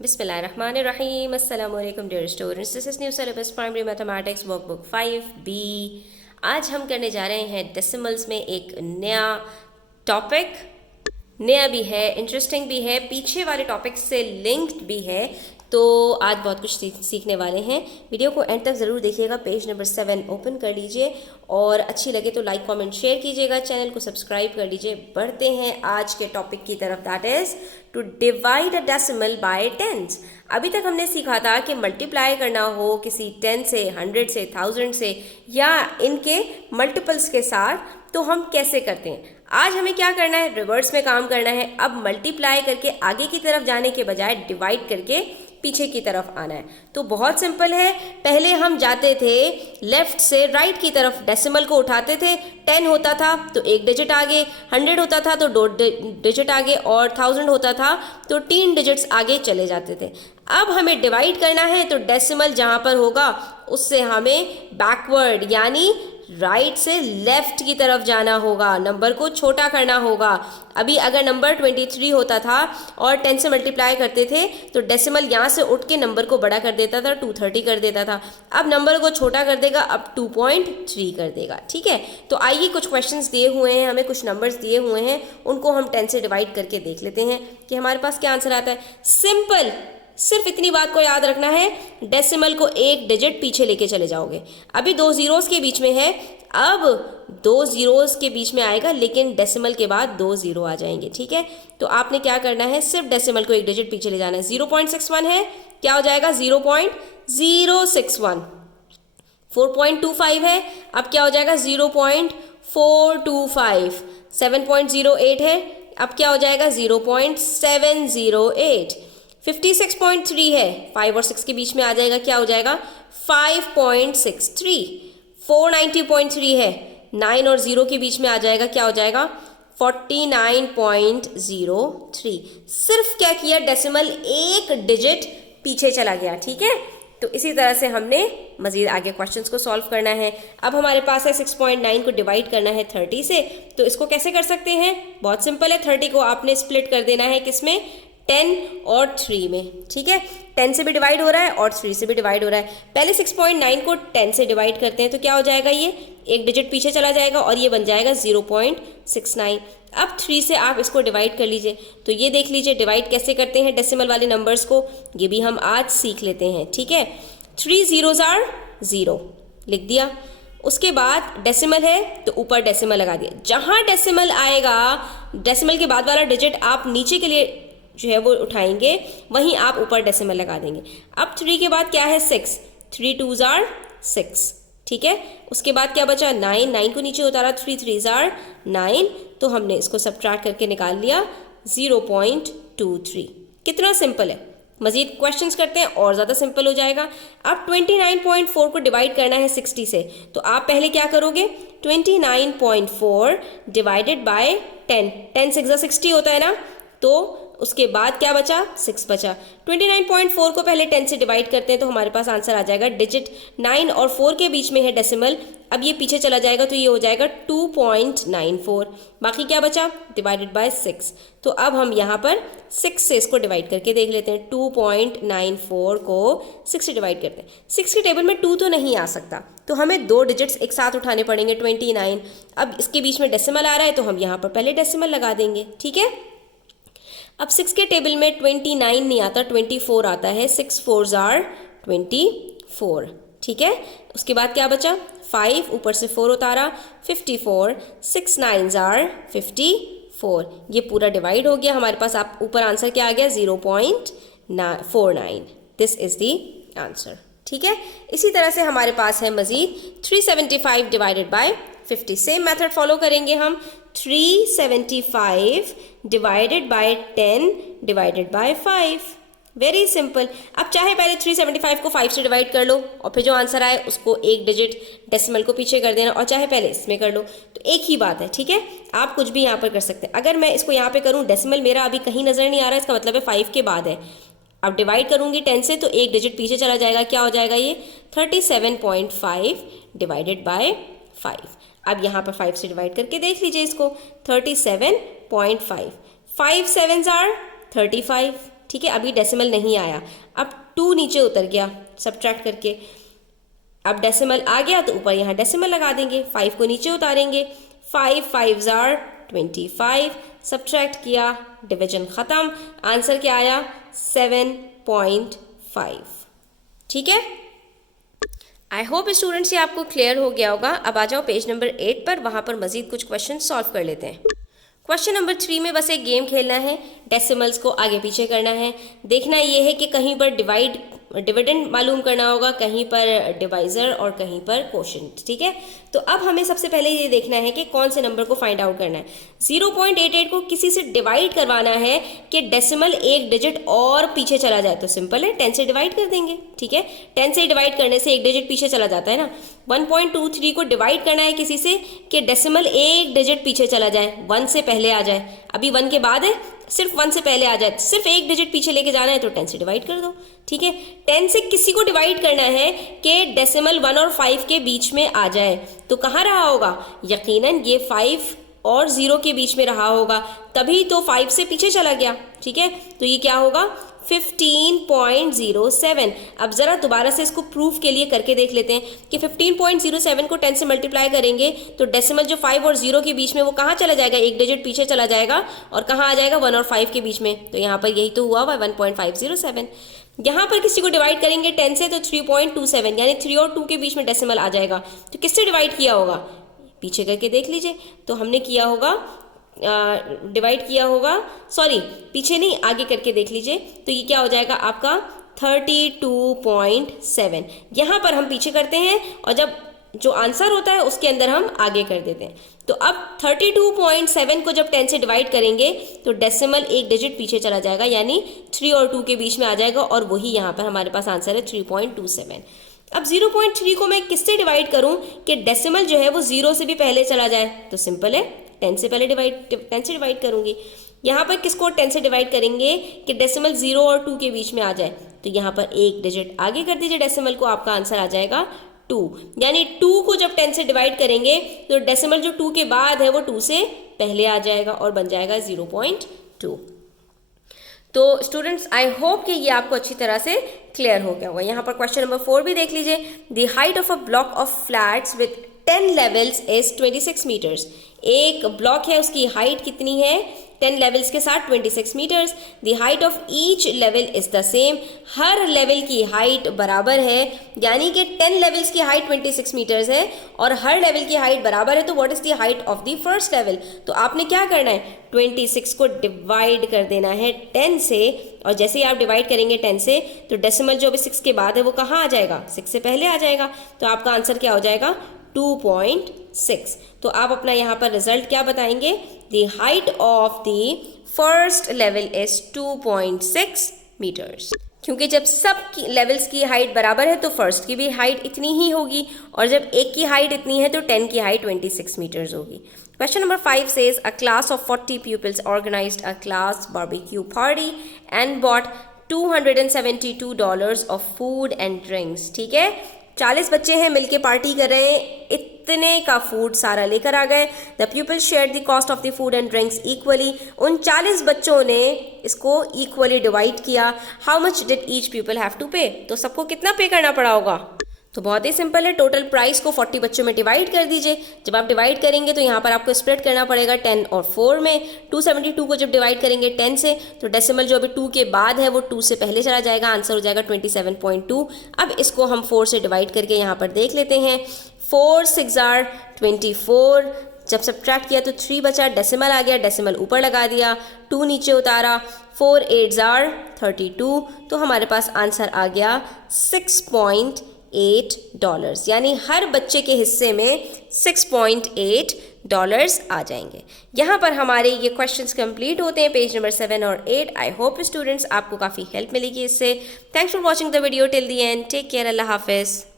बिस्मिल्लाहिर्रहमानिर्रहीम। अस्सलाम वालेकुम dear students, this is new syllabus primary mathematics workbook 5B। आज हम करने जा रहे हैं डेसिमल्स में एक नया टॉपिक। नया भी है, इंटरेस्टिंग भी है, पीछे वाले टॉपिक से लिंक्ड भी है। तो आज बहुत कुछ सीखने वाले हैं। वीडियो को एंड तक ज़रूर देखिएगा। पेज नंबर 7 ओपन कर लीजिए और अच्छी लगे तो लाइक कमेंट शेयर कीजिएगा। चैनल को सब्सक्राइब कर लीजिए। बढ़ते हैं आज के टॉपिक की तरफ, that is to divide a decimal by tens. अभी तक हमने सीखा था कि मल्टीप्लाई करना हो किसी 10 से, 100 से, 1000 से या इनके मल्टीपल्स के साथ तो हम कैसे करते हैं। आज हमें क्या करना है, रिवर्स में काम करना है। अब मल्टीप्लाई करके आगे की तरफ जाने के बजाय डिवाइड करके पीछे की तरफ आना है। तो बहुत सिंपल है। पहले हम जाते थे लेफ्ट से राइट की तरफ, डेसिमल को उठाते थे। 10 होता था तो एक डिजिट आगे, 100 होता था तो 2 डिजिट आगे, और 1000 होता था तो 3 डिजिट्स आगे चले जाते थे। अब हमें डिवाइड करना है तो डेसिमल जहाँ पर होगा उससे हमें बैकवर्ड यानी राइट से लेफ्ट की तरफ जाना होगा, नंबर को छोटा करना होगा। अभी अगर नंबर 23 होता था और 10 से मल्टीप्लाई करते थे तो डेसिमल यहाँ से उठ के नंबर को बड़ा कर देता था, 230 कर देता था। अब नंबर को छोटा कर देगा, अब 2.3 कर देगा। ठीक है, तो आइए कुछ क्वेश्चंस दिए हुए हैं, हमें कुछ नंबर्स दिए हुए हैं, उनको हम 10 से डिवाइड करके देख लेते हैं कि हमारे पास क्या आंसर आता है। सिंपल, सिर्फ इतनी बात को याद रखना है, डेसिमल को एक डिजिट पीछे लेके चले जाओगे। अभी 2 जीरोस के बीच में है, अब 2 जीरोस के बीच में आएगा लेकिन डेसिमल के बाद 2 जीरो आ जाएंगे। ठीक है, तो आपने क्या करना है, सिर्फ डेसिमल को एक डिजिट पीछे ले जाना है। 0.61 है, क्या हो जाएगा 0.061। 4.25 है, अब क्या हो जाएगा 0.425। 7.08 है, अब क्या हो जाएगा 0.708। 56.3 है, 5 और 6 के बीच में आ जाएगा, क्या हो जाएगा 5.63। 490.3 है, 9 और 0 के बीच में आ जाएगा, क्या हो जाएगा 49.03। सिर्फ क्या किया, डेसिमल एक डिजिट पीछे चला गया। ठीक है, तो इसी तरह से हमने मजीद आगे क्वेश्चंस को सॉल्व करना है। अब हमारे पास है 6.9 को डिवाइड करना है 30 से, तो इसको कैसे कर सकते हैं, बहुत सिंपल है। 30 को आपने स्प्लिट कर देना है किसमें, 10 और 3 में। ठीक है, 10 से भी डिवाइड हो रहा है और 3 से भी डिवाइड हो रहा है। पहले 6.9 को 10 से डिवाइड करते हैं तो क्या हो जाएगा, ये एक डिजिट पीछे चला जाएगा और ये बन जाएगा 0.69। अब 3 से आप इसको डिवाइड कर लीजिए, तो ये देख लीजिए डिवाइड कैसे करते हैं डेसिमल वाले नंबर्स को, ये भी हम आज सीख लेते हैं। ठीक है, 3 zeros are 0 लिख दिया। उसके बाद डेसिमल है तो ऊपर डेसिमल लगा दिया। जहां डेसिमल आएगा, डेसिमल के बाद वाला डिजिट आप नीचे के लिए जो है वो उठाएंगे, वहीं आप ऊपर डेसिमल लगा देंगे। अब 3 के बाद क्या है 6, 3 2s are 6। ठीक है, उसके बाद क्या बचा 9, 9 को नीचे उतारा, 3 3s are 9, तो हमने इसको सबट्रैक्ट करके निकाल लिया 0.23। कितना सिंपल है। मजीद क्वेश्चंस करते हैं और ज़्यादा सिंपल हो जाएगा। अब 29.4 को डिवाइड करना है 60 से, तो आप पहले क्या करोगे, 29.4 डिवाइडेड बाय 10, 10 6 60 होता है ना, तो उसके बाद क्या बचा 6 बचा। 29.4 को पहले 10 से डिवाइड करते हैं तो हमारे पास आंसर आ जाएगा, डिजिट 9 और 4 के बीच में है डेसिमल, अब ये पीछे चला जाएगा तो ये हो जाएगा 2.94। बाकी क्या बचा, डिवाइडेड बाय 6। तो अब हम यहाँ पर 6 से इसको डिवाइड करके देख लेते हैं। 2.94 को 6 से डिवाइड करते हैं। 6 के टेबल में 2 तो नहीं आ सकता, तो हमें 2 डिजिट्स एक साथ उठाने पड़ेंगे, 29। अब इसके बीच में डेसिमल आ रहा है तो हम यहाँ पर पहले डेसिमल लगा देंगे। ठीक है, अब 6 के टेबल में 29 नहीं आता, 24 आता है। 6 4s are 24। ठीक है, उसके बाद क्या बचा 5, ऊपर से 4 उतारा, 54। 6 9s are 54। ये पूरा डिवाइड हो गया हमारे पास। आप ऊपर आंसर क्या आ गया 0.49। This is the answer. ठीक है, इसी तरह से हमारे पास है मजीद 375 divided by 50। Same method follow करेंगे हम। 375 divided by 10 divided by 5। Very simple. अब चाहे पहले 375 को 5 से डिवाइड कर लो और फिर जो आंसर आए उसको एक डिजिट डेसिमल को पीछे कर देना, और चाहे पहले इसमें कर लो, तो एक ही बात है। ठीक है, आप कुछ भी यहाँ पर कर सकते हैं। अगर मैं इसको यहाँ पे करूँ, डेसिमल मेरा अभी कहीं नज़र नहीं आ रहा है, इसका मतलब है 5 के बाद है। अब डिवाइड करूँगी 10 से तो एक डिजिट पीछे चला जाएगा, क्या हो जाएगा ये 37.5 डिवाइडेड बाय 5। अब यहाँ पर 5 से डिवाइड करके देख लीजिए इसको, 37.5। 5 7s are 35। ठीक है, अभी डेसिमल नहीं आया। अब 2 नीचे उतर गया सब्ट्रैक्ट करके, अब डेसिमल आ गया तो ऊपर यहाँ डेसिमल लगा देंगे, 5 को नीचे उतारेंगे, 5 5s are 25, सब्ट्रैक्ट किया, डिवीजन ख़त्म, आंसर क्या आया 7.5। ठीक है, आई होप स्टूडेंट्स ये आपको क्लियर हो गया होगा। अब आ जाओ पेज नंबर 8 पर, वहाँ पर मजीद कुछ क्वेश्चन सॉल्व कर लेते हैं। क्वेश्चन नंबर 3 में बस एक गेम खेलना है, डेसिमल्स को आगे पीछे करना है। देखना ये है कि कहीं पर डिविडेंड मालूम करना होगा, कहीं पर डिवाइजर और कहीं पर कोशेंट। ठीक है, तो अब हमें सबसे पहले ये देखना है कि कौन से नंबर को फाइंड आउट करना है। 0.88 को किसी से डिवाइड करवाना है कि डेसिमल एक डिजिट और पीछे चला जाए, तो सिंपल है, 10 से डिवाइड कर देंगे। ठीक है, 10 से डिवाइड करने से एक डिजिट पीछे चला जाता है ना। 1.23 को डिवाइड करना है किसी से कि डेसिमल एक डिजिट पीछे चला जाए, 1 से पहले आ जाए, अभी 1 के बाद है, सिर्फ 1 से पहले आ जाए, सिर्फ एक डिजिट पीछे लेके जाना है तो 10 से डिवाइड कर दो। ठीक है, 10 से किसी को डिवाइड करना है कि डेसिमल 1 और 5 के बीच में आ जाए, तो कहाँ रहा होगा, यकीनन ये 5 और 0 के बीच में रहा होगा, तभी तो 5 से पीछे चला गया। ठीक है, तो ये क्या होगा 15.07। अब ज़रा दोबारा से इसको प्रूफ के लिए करके देख लेते हैं कि 15.07 को 10 से मल्टीप्लाई करेंगे तो डेसिमल जो 5 और 0 के बीच में वो कहाँ चला जाएगा, एक डिजिट पीछे चला जाएगा और कहाँ आ जाएगा 1 और 5 के बीच में, तो यहाँ पर यही तो हुआ 1.507। यहाँ पर किसी को डिवाइड करेंगे 10 से तो 3.27, यानी 3 और 2 के बीच में डेसिमल आ जाएगा, तो किससे डिवाइड किया होगा, पीछे करके देख लीजिए, तो हमने किया होगा डिवाइड किया होगा, सॉरी पीछे नहीं आगे करके देख लीजिए, तो ये क्या हो जाएगा आपका 32.7। यहाँ पर हम पीछे करते हैं और जब जो आंसर होता है उसके अंदर हम आगे कर देते हैं। तो अब 32.7 को जब 10 से डिवाइड करेंगे तो डेसिमल एक डिजिट पीछे चला जाएगा, यानी 3 और 2 के बीच में आ जाएगा, और वही यहाँ पर हमारे पास आंसर है 3.27। अब 0.3 को मैं किससे डिवाइड करूं कि डेसिमल जो है वो 0 से भी पहले चला जाए, तो सिंपल है 10 से डिवाइड करूंगी। यहाँ पर किसको 10 से डिवाइड करेंगे कि डेसिमल 0 और 2 के बीच में आ जाए, तो यहाँ पर एक डिजिट आगे कर दीजिए डेसिमल को, आपका आंसर आ जाएगा 2, यानी 2 को जब 10 से डिवाइड करेंगे तो डेसिमल जो 2 के बाद है वो 2 से पहले आ जाएगा और बन जाएगा 0.2। तो स्टूडेंट्स आई होप कि ये आपको अच्छी तरह से क्लियर हो गया होगा। यहाँ पर क्वेश्चन नंबर 4 भी देख लीजिए। The height of a block of flats with 10 levels is 26 metres. एक ब्लॉक है, उसकी हाइट कितनी है, 10 लेवल्स के साथ 26 metres. The height of each level is the same. हर लेवल की हाइट बराबर है, यानी कि 10 लेवल्स की हाइट 26 मीटर्स है और हर लेवल की हाइट बराबर है, तो what is the height of the first level. तो आपने क्या करना है, 26 को डिवाइड कर देना है 10 से, और जैसे ही आप डिवाइड करेंगे 10 से तो डेसिमल जो अभी 6 के बाद है वो कहाँ आ जाएगा, 6 से पहले आ जाएगा, तो आपका आंसर क्या हो जाएगा 2.6। तो आप अपना यहाँ पर रिजल्ट क्या बताएंगे, the height of the first level is 2.6 metres. क्योंकि जब सब की लेवल्स की हाइट बराबर है तो फर्स्ट की भी हाइट इतनी ही होगी, और जब एक की हाइट इतनी है तो 10 की हाइट 26 मीटर्स होगी। Question number 5 says a class of 40 pupils organized a class barbecue party and bought $272 of food and drinks। ठीक है, 40 बच्चे हैं, मिलके पार्टी कर रहे हैं, इतने का फूड सारा लेकर आ गए। The people share the cost of the food and drinks equally. उन 40 बच्चों ने इसको इक्वली डिवाइड किया। How much did each people have to pay, तो सबको कितना पे करना पड़ा होगा, तो बहुत ही सिंपल है, टोटल प्राइस को 40 बच्चों में डिवाइड कर दीजिए। जब आप डिवाइड करेंगे तो यहाँ पर आपको स्प्लिट करना पड़ेगा 10 और 4 में। 272 को जब डिवाइड करेंगे 10 से तो डेसिमल जो अभी 2 के बाद है वो 2 से पहले चला जाएगा, आंसर हो जाएगा 27.2। अब इसको हम 4 से डिवाइड करके यहाँ पर देख लेते हैं। 4 6 are 24, जब सब्ट्रैक्ट किया तो 3 बचा, डेसिमल आ गया, डेसिमल ऊपर लगा दिया, 2 नीचे उतारा, 4 8 are 32, तो हमारे पास आंसर आ गया $6.8, यानी हर बच्चे के हिस्से में $6.8 आ जाएंगे। यहाँ पर हमारे ये क्वेश्चंस कंप्लीट होते हैं, पेज नंबर 7 और 8। आई होप स्टूडेंट्स आपको काफ़ी हेल्प मिलेगी इससे। Thanks for watching the video till the end. Take care, अल्लाह हाफिज़।